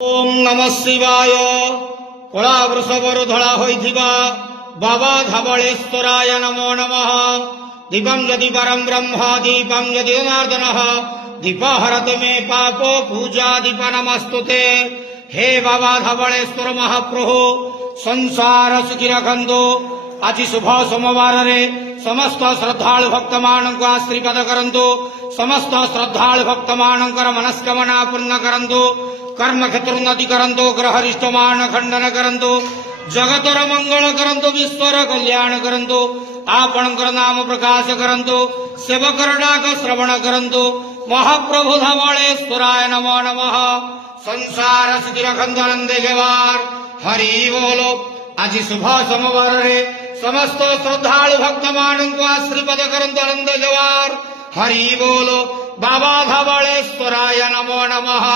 ओम नमः शिवाय। कला वृषभरु धड़ा होइथिबा बाबा धवलेश्वराय नमो नमः। दीपं यदि परं ब्रह्म दीपं यदि जनार्दनः दीपहरतु मे पापो पूजा दीप नमस्तुते। हे बाबा धवलेश्वर महाप्रभु संसार सुखी रखंतु। आज शुभ सोमवार रे समस्त श्रद्धालु भक्त मानक आशीर्वाद करंतु। समस्त श्रद्धालु भक्त मानकर मनस्कामना पूर्ण करंतु। कर्म क्षेत्र उन्नति करंतु। ग्रहरिष्ट मान खंडन करंतु। जगतर मंगल करंतु। विश्वर कल्याण करंतु। आपणकर नाम प्रकाश करंतु। सेवकर डाक श्रवण करंतु। महाप्रभु धवलेश्वराय नमो नमः। संसार सुखी रखंतु आनंद गेवार। हरि बोलो। आज शुभ सोमवार रे समस्त श्रद्धालु भक्त मानक आशीर्वाद करंतु आनंद गेवार। हरि बोलो। बाबा धवलेश्वराय नमो नमः।